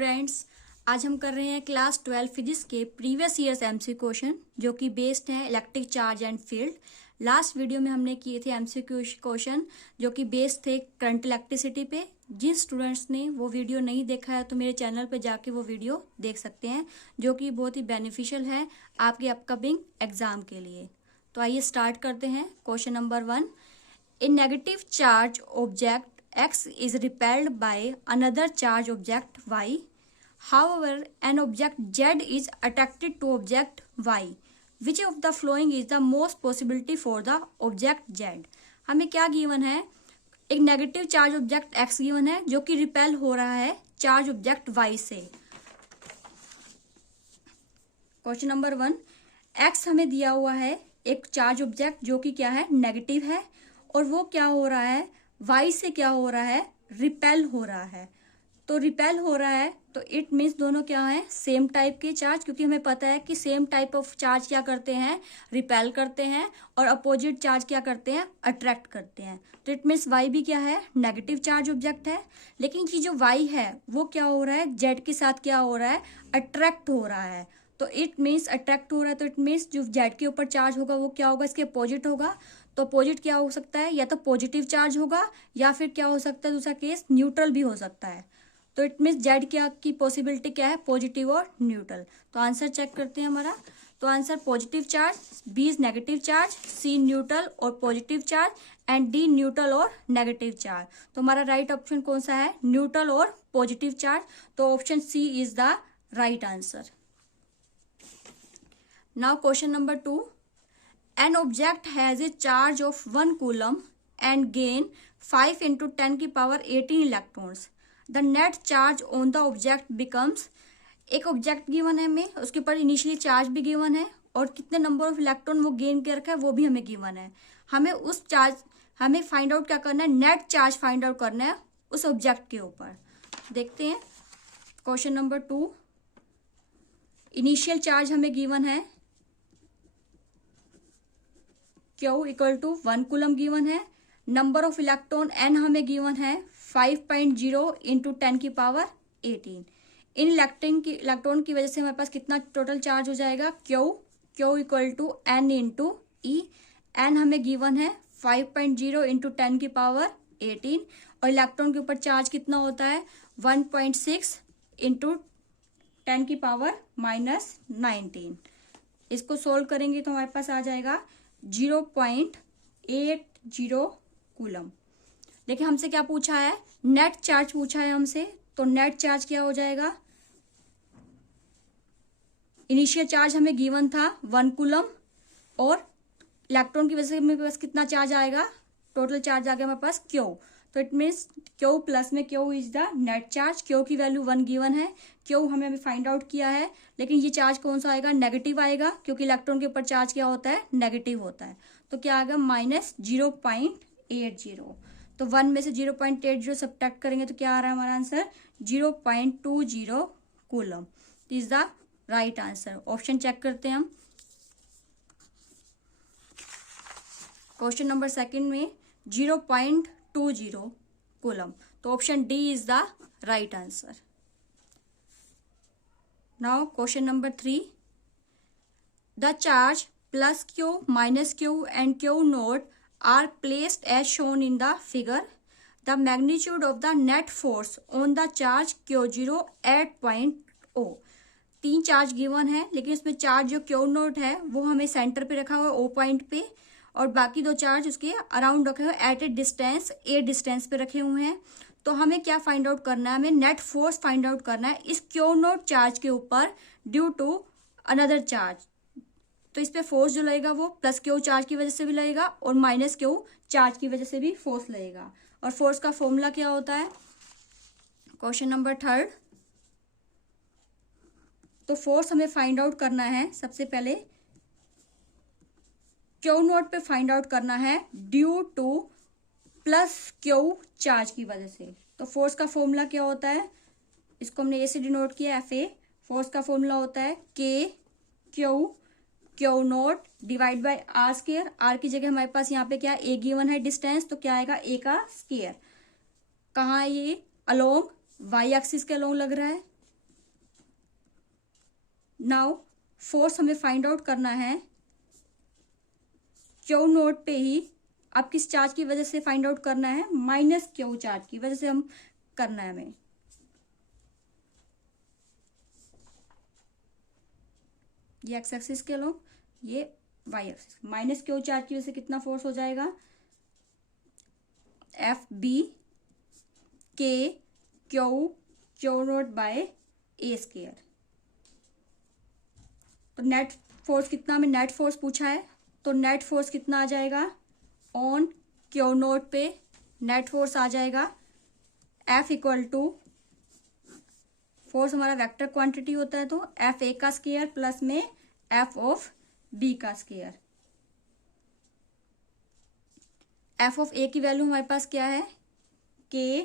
Students, आज हम कर रहे हैं क्लास 12 फिजिक्स के प्रीवियस ईयर्स एमसीक्यू क्वेश्चन जो कि बेस्ड हैं electric charge and field. Last video में हमने किए थे एमसीक्यू क्वेश्चन जो कि बेस्ड थे करंट इलेक्ट्रिसिटी पे। जिन स्टूडेंट्स ने वो वीडियो नहीं देखा है तो मेरे चैनल पे जाके वो वीडियो देख सकते हैं, जो कि बहुत ही बेनिफिशियल है आपके अपकमिंग एग्जाम के लिए। तो आइए स्टार्ट करते हैं। Question number 1, A negative charge object X is repelled by another charge object Y. However, an object Z is attracted to object Y. Which of the following is the most possibility for the object Z? हमें क्या given है? एक negative charge object X given है जो कि repel हो रहा है चार्ज ऑब्जेक्ट Y से। क्वेश्चन नंबर 1, X हमें दिया हुआ है एक चार्ज ऑब्जेक्ट जो कि क्या है, नेगेटिव है, और वो क्या हो रहा है, Y से क्या हो रहा है, रिपेल हो रहा है। तो रिपेल हो रहा है तो इट मीन्स दोनों क्या है, सेम टाइप के चार्ज, क्योंकि हमें पता है कि सेम टाइप ऑफ चार्ज क्या करते हैं, रिपेल करते हैं, और अपोजिट चार्ज क्या करते हैं, अट्रैक्ट करते हैं। तो इट मीन्स Y भी क्या है, नेगेटिव चार्ज ऑब्जेक्ट है, लेकिन ये जो Y है वो क्या हो रहा है, Z के साथ क्या हो रहा है, अट्रैक्ट हो रहा है। तो इट मीन्स अट्रैक्ट हो रहा है, तो इट मीन्स जो Z के ऊपर चार्ज होगा वो क्या होगा, इसके अपोजिट होगा। तो अपोजिट क्या हो सकता है, या तो पॉजिटिव चार्ज होगा या फिर क्या हो सकता है, दूसरा केस न्यूट्रल भी हो सकता है। तो इट मीन्स जेड क्या की पॉसिबिलिटी क्या है, पॉजिटिव और न्यूट्रल। तो आंसर चेक करते हैं हमारा। तो answer positive charge, B is negative charge, C neutral और positive charge, and D neutral और नेगेटिव चार्ज। तो हमारा राइट ऑप्शन कौन सा है, न्यूट्रल और पॉजिटिव चार्ज। तो option C is the right answer. Now question number 2, an object has a charge of 1 coulomb and gain 5 into 10 की power 18 electrons. The net charge on the object becomes, एक object given है हमें, उसके ऊपर initially charge भी given है और कितने नंबर ऑफ इलेक्ट्रॉन वो गेन कर रखा है वो भी हमें गिवन है। हमें उस चार्ज, हमें फाइंड आउट क्या करना है, नेट चार्ज फाइंड आउट करना है उस ऑब्जेक्ट के ऊपर। देखते हैं क्वेश्चन नंबर 2, इनिशियल चार्ज हमें गिवन है Q equal to 1 coulomb given है, नंबर ऑफ इलेक्ट्रॉन N हमें गिवन है 5.0 इंटू 10 की पावर 18। इन इलेक्ट्रॉन की वजह से हमारे पास कितना टोटल चार्ज हो जाएगा, Q equal to N into E। N हमें गिवन है 5.0 इंटू 10 की पावर 18, और इलेक्ट्रॉन के ऊपर चार्ज कितना होता है, 1.6 इंटू 10 की पावर -19। इसको सोल्व करेंगे तो हमारे पास आ जाएगा 0.80 कूलम। देखिए हमसे क्या पूछा है, नेट चार्ज पूछा है हमसे। तो नेट चार्ज क्या हो जाएगा, इनिशियल चार्ज हमें गिवन था 1 कूलम, और इलेक्ट्रॉन की वजह से मेरे पास कितना चार्ज आएगा, टोटल चार्ज आ गया हमारे पास Q। तो इट मीन्स Q प्लस में Q is the net charge. Q की वैल्यू 1 गिवन है, Q हमें फाइंड आउट किया है, लेकिन ये चार्ज कौन सा आएगा, नेगेटिव आएगा, क्योंकि इलेक्ट्रॉन के ऊपर चार्ज क्या होता है, नेगेटिव होता है। तो क्या आएगा, -0.80। तो 1 में से 0.80 सब्ट्रैक्ट करेंगे तो क्या आ रहा है हमारा answer, 0.20 coulomb. Is the right answer. Option check करते हैं हम। क्वेश्चन नंबर 2 में 0.20 कूलम, तो option D is the right answer. Now question number 3, the charge plus Q minus Q and Q naught are placed as shown in the figure. The magnitude of the net force on the charge Q0 at point O। 3 charge given है, लेकिन इसमें charge जो Q note है वो हमें centre पे रखा हुआ है O पॉइंट पे, और बाकी 2 चार्ज उसके अराउंड रखे हुए at a distance A distance पे रखे हुए हैं। तो हमें क्या फाइंड आउट करना है, हमें नेट फोर्स फाइंड आउट करना है इस Q नोट चार्ज के ऊपर ड्यू टू अनदर चार्ज। तो इस पे फोर्स जो लगेगा वो प्लस Q चार्ज की वजह से भी लगेगा और माइनस Q चार्ज की वजह से भी फोर्स लगेगा। और फोर्स का फॉर्मूला क्या होता है, क्वेश्चन नंबर 3, तो फोर्स हमें फाइंड आउट करना है, सबसे पहले Q नोट पे फाइंड आउट करना है due two plus Q charge की वजह से। तो फोर्स का फॉर्मूला क्या होता है, इसको हमने ए से डिनोट किया, FA। फोर्स का फॉर्मूला होता है Q note divide by R square. R की जगह हमारे पास यहाँ पे क्या A गिवन है डिस्टेंस, तो क्या आएगा A का स्क्वायर। कहाँ है ये, अलोंग Y एक्सिस के अलोंग लग रहा है, नाउ फोर्स हमें फाइंड आउट करना है क्यू नोट पे ही। अब किस चार्ज की वजह से फाइंड आउट करना है? माइनस क्यू चार्ज की वजह से हम करना है हमें। ये एक्स एक्सिस के लो, ये Y axis. Minus Q charge की वजह से कितना फोर्स हो जाएगा? F B K Q naught by a square. तो नेट फोर्स कितना, में नेट फोर्स पूछा है, तो नेट फोर्स कितना आ जाएगा ऑन क्यू नोट पे? नेट फोर्स आ जाएगा एफ इक्वल टू, फोर्स हमारा वेक्टर क्वांटिटी होता है, तो एफ ए का स्क्वायर प्लस में एफ ऑफ बी का स्क्वायर। एफ ऑफ ए की वैल्यू हमारे पास क्या है? के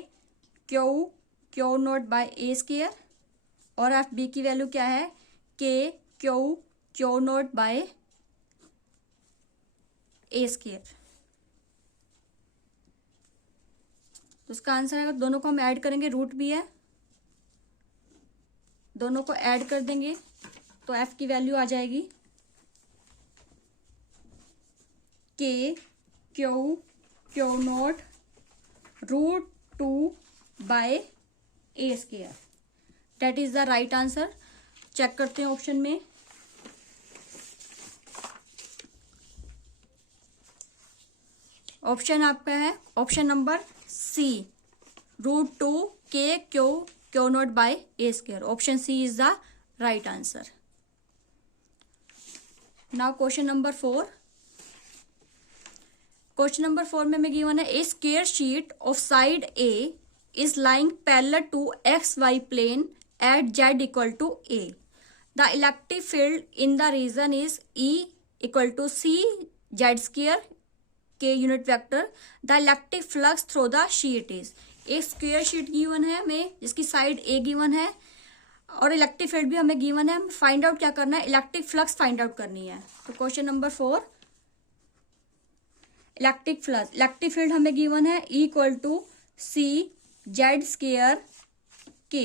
Q naught by a square, और एफ बी की वैल्यू क्या है? के Q naught by a square. तो इसका आंसर है, दोनों को हम ऐड करेंगे, रूट भी है, दोनों को ऐड कर देंगे तो एफ की वैल्यू आ जाएगी K Q naught root 2 by a square. That is the right answer. Check करते हैं ऑप्शन में। ऑप्शन आपका है option number C, root 2 k Q naught by a square. Option C is the right answer. Now question number 4। क्वेश्चन number 4 में हमें given है a square sheet of side a is lying parallel to X Y plane at Z equal to a. The electric field in the region is E equal to C Z square k unit vector. The electric flux through the sheet is. एक square sheet given है हमें जिसकी side ए given है और electric field भी हमें given है। Find out क्या करना है? इलेक्ट्रिक फ्लक्स फाइंड आउट करनी है। तो question number 4, electric flux, electric field हमें गिवन है E equal to C Z square के।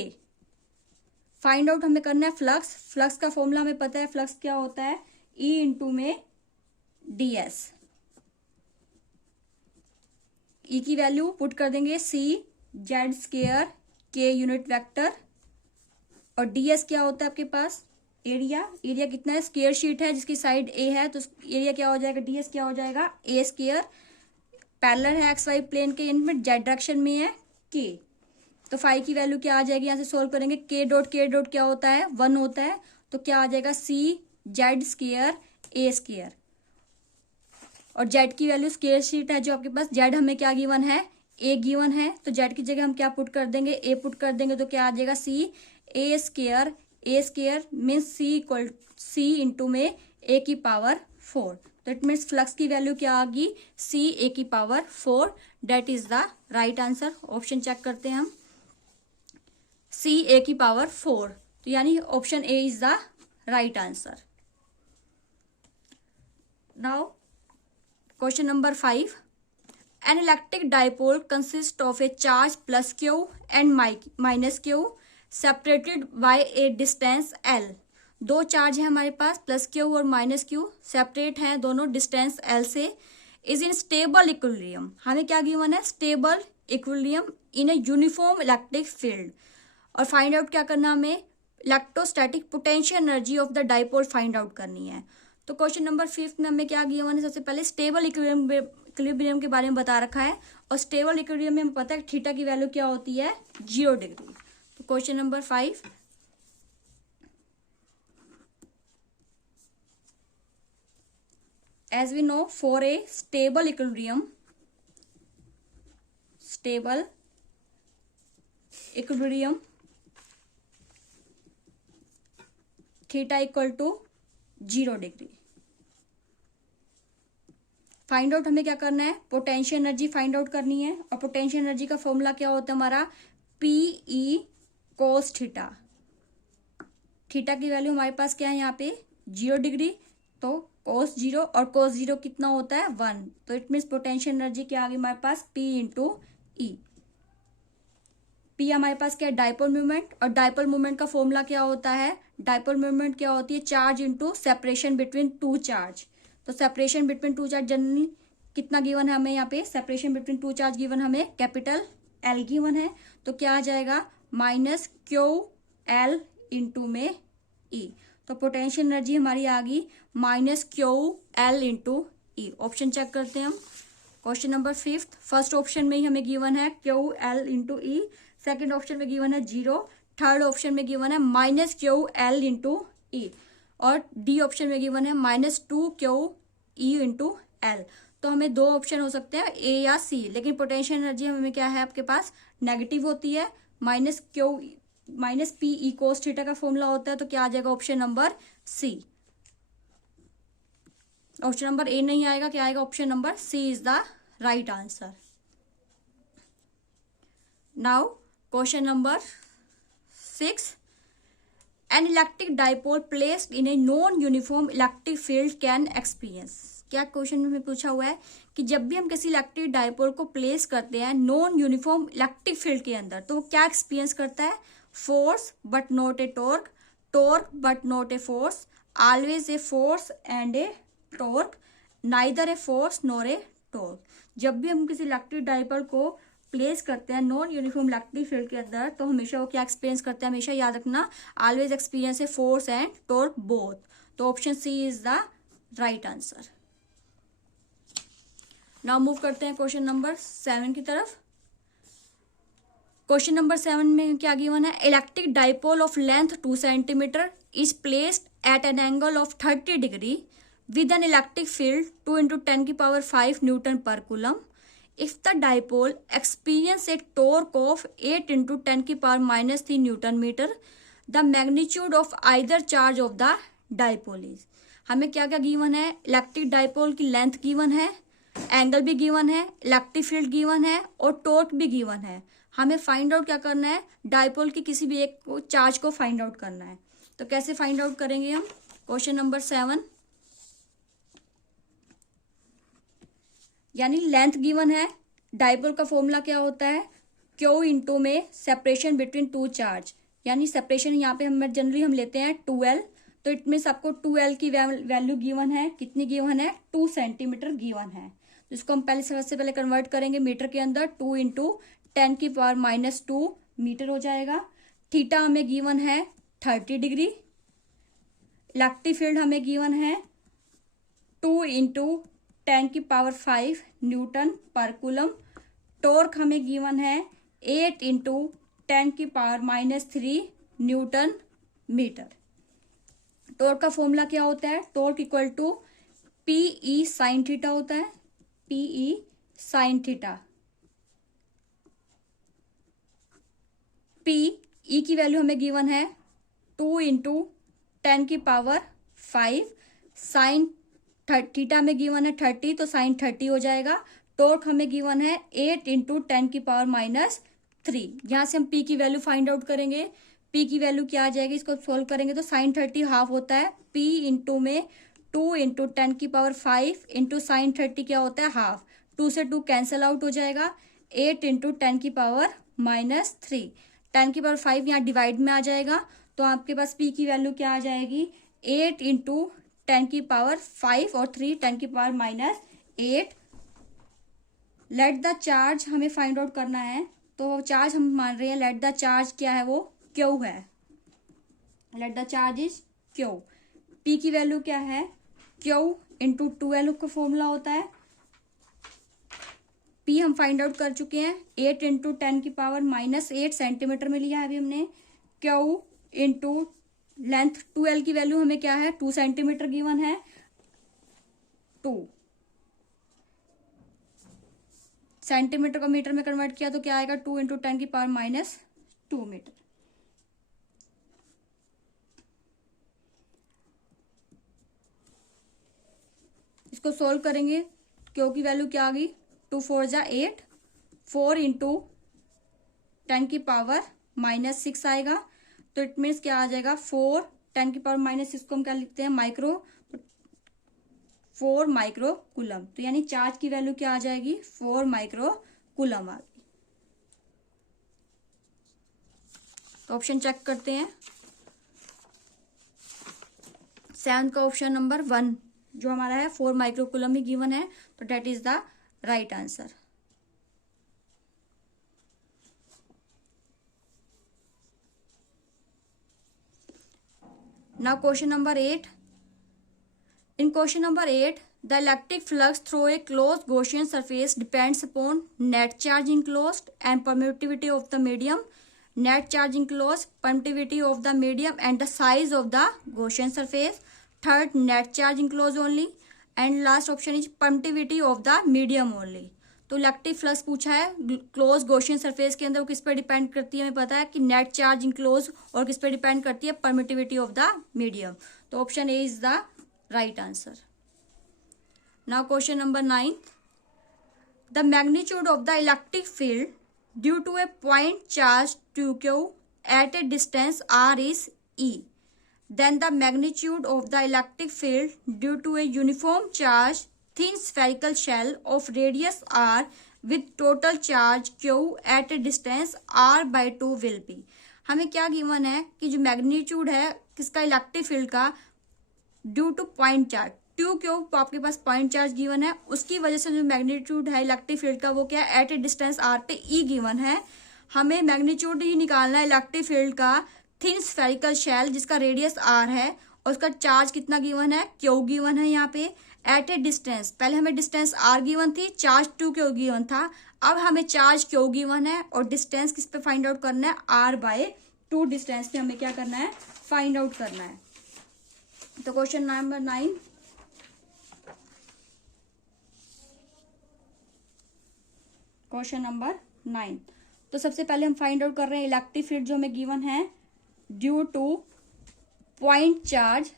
फाइंड आउट हमें करना है फ्लक्स। फ्लक्स का फॉर्मूला हमें पता है, फ्लक्स क्या होता है? ई इंटू में डी एस। ई की वैल्यू पुट कर देंगे सी Z square k unit vector, और डीएस क्या होता है आपके पास? एरिया। एरिया कितना है? स्क्वायर शीट है जिसकी साइड ए है, तो एरिया क्या हो जाएगा? डीएस क्या हो जाएगा? ए स्क्वायर। पैरेलल है एक्स वाई प्लेन के, इनमें जेड डायरेक्शन में है के, तो फाई की वैल्यू क्या आ जाएगी? यहाँ से सोल्व करेंगे। के डॉट क्या होता है? 1 होता है, तो क्या आ जाएगा? सी जेड स्क्वायर ए स्क्वायर। और जेड की वैल्यू, स्क्वायर शीट है जो आपके पास, जेड हमें क्या गिवन है? ए गिवन है, तो जेड की जगह हम क्या पुट कर देंगे? ए पुट कर देंगे, तो क्या आ जाएगा? C A square. A square means C equal C into में ए की पावर 4। तो इट मीन्स फ्लक्स की वैल्यू क्या आ गई? सी ए की power 4। That is the right answer. Option check करते हैं हम, सी ए की पावर 4, तो यानी option A is the right answer. Now question number 5। N electric dipole consist of A charge plus Q and minus Q separated by A distance L. दो charge है हमारे पास, plus Q और minus Q, separate हैं दोनों distance L से। Is in stable equilibrium. हमें क्या given है? Stable equilibrium in a uniform electric field. और फाइंड आउट क्या करना हमें? Electrostatic potential energy of the dipole find out करनी है। तो क्वेश्चन नंबर 5 में हमें क्या गिवन है? सबसे पहले स्टेबल इक्विलिब्रियम के बारे में बता रखा है, और स्टेबल इक्विलिब्रियम में हमें पता है थीटा की वैल्यू क्या होती है? 0 डिग्री। तो question number 5, as we know for a stable equilibrium theta equal to 0 degree. Find out हमें क्या करना है? पोटेंशियल एनर्जी फाइंड आउट करनी है, और पोटेंशियल एनर्जी का फॉर्मूला क्या होता है हमारा? P E cos theta. Theta की वैल्यू हमारे पास क्या है यहाँ पे? 0 डिग्री, तो कोस 0, और कोस 0 कितना होता है? 1। तो इट मीन्स पोटेंशियल एनर्जी क्या आ गई हमारे पास? P into E. पी हमारे पास क्या है? डाइपोल मूवमेंट, और डाइपोल मूवमेंट का फॉर्मूला क्या होता है? डाइपोल मोमेंट क्या होती है, charge into separation between two charge. तो separation between two charge generally कितना गिवन है हमें यहाँ पे, separation between two charge given हमें कैपिटल एल गिवन है। तो क्या आ जाएगा, माइनस क्यू एल इंटू में ई। तो पोटेंशियल एनर्जी हमारी आ गई माइनस क्यू एल इंटू ई। ऑप्शन चेक करते हैं हम। क्वेश्चन नंबर 5 फर्स्ट ऑप्शन में ही हमें गिवन है क्यू एल इंटू ई, सेकेंड ऑप्शन में गिवन है 0, थर्ड ऑप्शन में गिवन है माइनस क्यू एल इंटू ई, और डी ऑप्शन में गिवन है minus 2 Q E into L. तो हमें दो ऑप्शन हो सकते हैं, ए या सी, लेकिन पोटेंशियल एनर्जी हमें क्या है आपके पास, नेगेटिव होती है। Minus P E cos theta का फॉर्मूला होता है। तो क्या आ जाएगा, option number C. Option number A नहीं आएगा, क्या आएगा, option number C is the right answer. Now question number 6, an electric dipole placed in a non uniform electric field can experience. क्या क्वेश्चन में पूछा हुआ है कि जब भी हम किसी इलेक्ट्रिक डाइपोल को प्लेस करते हैं नॉन यूनिफॉर्म इलेक्ट्रिक फील्ड के अंदर, तो वो क्या एक्सपीरियंस करता है, force but not a torque, torque but not a force, always a force and A torque, neither a force nor a torque. जब भी हम किसी इलेक्ट्रिक डाइपोल को प्लेस करते हैं नॉन यूनिफॉर्म इलेक्ट्रिक फील्ड के अंदर, तो हमेशा वो क्या एक्सपीरियंस करते हैं, हमेशा याद रखना, always experience a force and torque both. तो option C is the right answer. Now move करते हैं क्वेश्चन नंबर 7 की तरफ। क्वेश्चन नंबर 7 में क्या गिवन है, electric dipole of length 2 centimetre is placed at an angle of 30 degree with an electric field 2 into 10 की power 5 newton per coulomb. If the dipole experience a torque of 8 into 10 की power -3 newton metre, the magnitude of either charge of the dipole is। हमें क्या क्या given है, electric dipole की length given है, angle भी given है, electric field given है और टॉर्क भी गिवन है। हमें फाइंड आउट क्या करना है, डाइपोल की किसी भी एक चार्ज को फाइंड आउट करना है। तो कैसे फाइंड आउट करेंगे हम, क्वेश्चन नंबर 7 यानी लेंथ गिवन है, डाइपोल का फॉर्मूला क्या होता है, क्यू इंटू में सेपरेशन बिटवीन टू चार्ज, यानी सेपरेशन यहाँ पे हम जनरली हम लेते हैं 2L। तो इट मीन्स आपको 2L की वैल्यू गिवन है, कितनी गिवन है, 2 सेंटीमीटर गिवन है। तो इसको हम सबसे पहले कन्वर्ट करेंगे मीटर के अंदर, 2 इंटू 10 की पावर -2 मीटर हो जाएगा। थीटा हमें गिवन है 30 डिग्री, इलेक्ट्रिक फील्ड हमें गिवन है 2 इंटू 10 की power 5 newton per coulomb, torque हमें गिवन है 8 इंटू 10 की पावर -3 न्यूटन मीटर। टॉर्क का फॉर्मूला क्या होता है, torque equal to P E sine theta होता है, पीई साइन थीटा। पी की वैल्यू हमें गिवन है 2 इंटू 10 की पावर 5, साइन थीटा में गिवन है 30, तो साइन 30 हो जाएगा। टॉर्क हमें गिवन है 8 इंटू 10 की पावर -3। यहाँ से हम पी की वैल्यू फाइंड आउट करेंगे, पी की वैल्यू क्या आ जाएगी, इसको सोल्व करेंगे तो साइन 30 हाफ होता है, पी इंटू में 2 इंटू 10 की पावर 5 इंटू साइन 30 क्या होता है, हाफ, 2 से 2 कैंसिल आउट हो जाएगा, 8 इंटू 10 की पावर -3, 10 की पावर 5 यहाँ डिवाइड में आ जाएगा। तो आपके पास पी की वैल्यू क्या आ जाएगी, 8 इंटू 10 की पावर 5 और 3 10 की पावर -8। लेट द चार्ज हमें फाइंड आउट करना है, तो चार्ज हम मान रहे हैं, लेट द चार्ज क्या है, वो क्यू है, let the charge is Q. P की वैल्यू क्या है, क्यू इंटू 2L का फॉर्मूला होता है। पी हम फाइंड आउट कर चुके हैं, 8 इंटू 10 की पावर -8 सेंटीमीटर में लिया है अभी हमने। क्यू इंटू लेंथ 2L की वैल्यू हमें क्या है, 2 सेंटीमीटर गिवन है, 2 सेंटीमीटर को मीटर में कन्वर्ट किया तो क्या आएगा, 2 इंटू 10 की पावर -2 मीटर। इसको सोल्व करेंगे, क्यू की वैल्यू क्या आ गई, 2 4 जा 8, 4 इंटू 10 की पावर -6 आएगा। तो इट मीन्स क्या आ जाएगा, 4 10 की पावर -6 को हम क्या लिखते हैं, माइक्रो, 4 माइक्रो कूलम। तो यानी चार्ज की वैल्यू क्या आ जाएगी, 4 माइक्रो कूलम आ गई। तो ऑप्शन चेक करते हैं, सेवंथ का ऑप्शन नंबर 1 जो हमारा है 4 माइक्रोकूलम ही गिवन है, तो that is the right answer. Now question number 8. In question number 8, the electric flux through a closed Gaussian surface depends upon net charge enclosed and permittivity of the medium. Net charge enclosed, permittivity of the medium and the size of the Gaussian surface. Third, net charge enclosed only. And last option is permittivity of the medium only. तो electric flux पूछा है close Gaussian surface के अंदर, वो किस पे depend करती है हमें पता है कि नेट चार्ज इनक्लोज, और किस पे डिपेंड करती है परमिटिविटी ऑफ द मीडियम। तो option A is the right answer. Now question number 9, the magnitude of the electric field due to a point charge two Q at a distance R is E, then the magnitude of the electric field due to a uniform charge thin spherical shell of radius r with total charge q at a distance r by 2 will be। हमें क्या given है कि जो magnitude है किसका, electric field का, due to point charge, tube Q आपके पास point charge given है, उसकी वजह से जो मैग्नीट्यूड है इलेक्ट्रिक फील्ड का वो क्या है, एट ए डिस्टेंस r पे e गिवन है। हमें मैग्नीट्यूड ही निकालना है इलेक्ट्रिक फील्ड का थिन स्फेरिकल शेल जिसका रेडियस r है, और उसका चार्ज कितना गिवन है, q गिवन है यहाँ पे एट ए डिस्टेंस। पहले हमें डिस्टेंस r गिवन थी, चार्ज 2 क्यू गिवन था, अब हमें चार्ज q गिवन है और डिस्टेंस किस पे फाइंड आउट करना है, r बाय 2 डिस्टेंस पे हमें क्या करना है, फाइंड आउट करना है। तो क्वेश्चन नंबर 9, क्वेश्चन नंबर 9, तो सबसे पहले हम फाइंड आउट कर रहे हैं इलेक्ट्रिक फील्ड जो हमें गिवन है due to point charge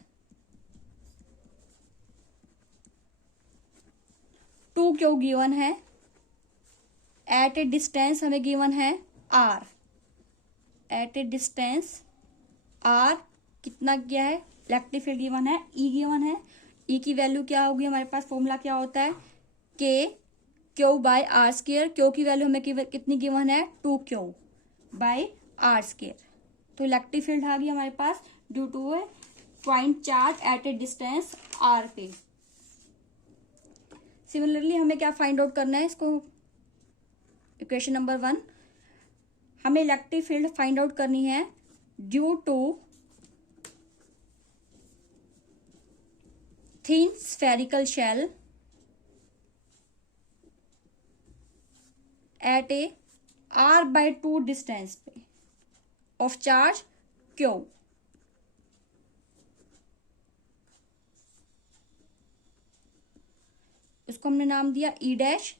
2 Q given है एट ए डिस्टेंस हमें गिवन है r, at a distance r कितना क्या है, इलेक्ट्रिक फील्ड गिवन है e गिवन है। e की वैल्यू क्या होगी, हमारे पास फॉर्मूला क्या होता है, k Q by R square. Q की वैल्यू हमें कितनी गिवन है, 2 क्यू बाय आर स्क्र। तो इलेक्ट्रिक फील्ड आ गई हमारे पास due to a point charge at a distance r पे। सिमिलरली हमें क्या फाइंड आउट करना है, इसको इक्वेशन नंबर 1, हमें इलेक्ट्रिक फील्ड फाइंड आउट करनी है due to thin spherical shell at a r by 2 distance पे ऑफ चार्ज q। उसको हमने नाम दिया ई डैश,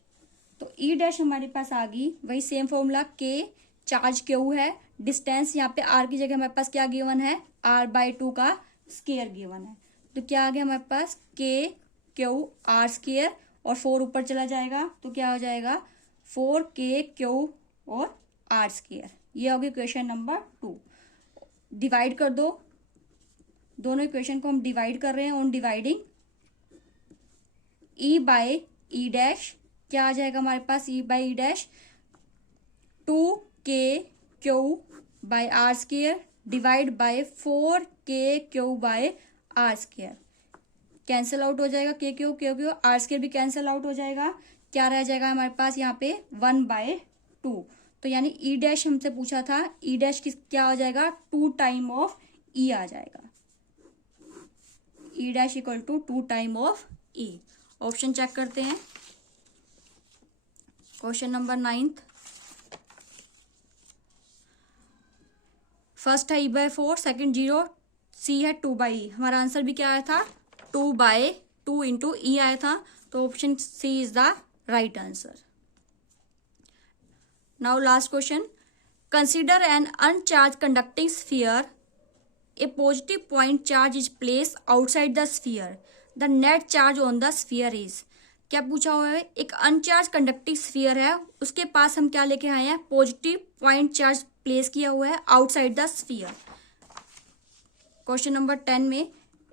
तो ई डैश हमारे पास आ गई वही सेम फॉर्मूला, के चार्ज क्यू है, डिस्टेंस यहाँ पे आर की जगह हमारे पास क्या गिवन है, r बाय 2 का स्केयर गिवन है। तो क्या आ गया हमारे पास, के क्यू आर स्केयर और 4 ऊपर चला जाएगा तो क्या हो जाएगा 4k क्यू और r स्केयर। ये होगी इक्वेशन नंबर 2। डिवाइड कर दो, दोनों इक्वेशन को हम डिवाइड कर रहे हैं on dividing, e by E dash क्या आ जाएगा हमारे पास, e by E dash 2k Q by R square divide by 4k Q by R square. Cancel out हो जाएगा k क्यू आर स्केयर भी कैंसिल आउट हो जाएगा, क्या रह जाएगा हमारे पास यहाँ पे 1 बाय 2। तो यानी ई डैश हमसे पूछा था, ई डैश क्या हो जाएगा 2 टाइम ऑफ e आ जाएगा, E dash equal to 2 time of e। Option check करते हैं, क्वेश्चन नंबर 9, फर्स्ट है e बाय 4, सेकेंड 0, सी है 2 बाई ई। हमारा आंसर भी क्या आया था 2 बाय 2 इंटू ई आया था, तो option C is the right answer. Now last question, consider an uncharge conducting sphere, a positive point charge is place outside the sphere, the net charge on the sphere is. क्या पूछा हुआ है, एक अनचार्ज conducting sphere है, उसके पास हम क्या लेके आए हैं, पॉजिटिव पॉइंट चार्ज प्लेस किया हुआ है outside the sphere. Question number 10 में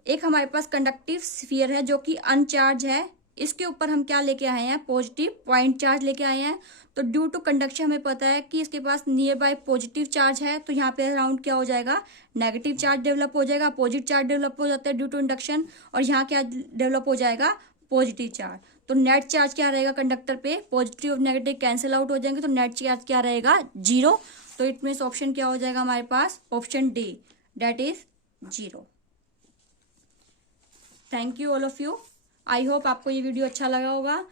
एक हमारे पास कंडक्टिव स्फीयर है जो कि अनचार्ज है, इसके ऊपर हम क्या लेके आए हैं, पॉजिटिव पॉइंट चार्ज लेके आए हैं। तो ड्यू टू कंडक्शन हमें पता है कि इसके पास नियर बाय पॉजिटिव चार्ज है, तो यहाँ पे अराउंड क्या हो जाएगा, नेगेटिव चार्ज डेवलप हो जाएगा, अपोजिट चार्ज डेवलप हो जाता है ड्यू टू इंडक्शन, और यहाँ क्या डेवलप हो जाएगा, पॉजिटिव चार्ज। तो नेट चार्ज क्या रहेगा कंडक्टर पे, पॉजिटिव और नेगेटिव कैंसिल आउट हो जाएंगे, तो नेट चार्ज क्या रहेगा, 0। तो इट मीन्स ऑप्शन क्या हो जाएगा हमारे पास, option D, that is 0। Thank you all of you. I hope आपको ये वीडियो अच्छा लगा होगा।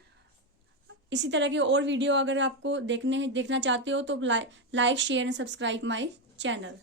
इसी तरह के और वीडियो अगर आपको देखना चाहते हो तो like share and subscribe my channel.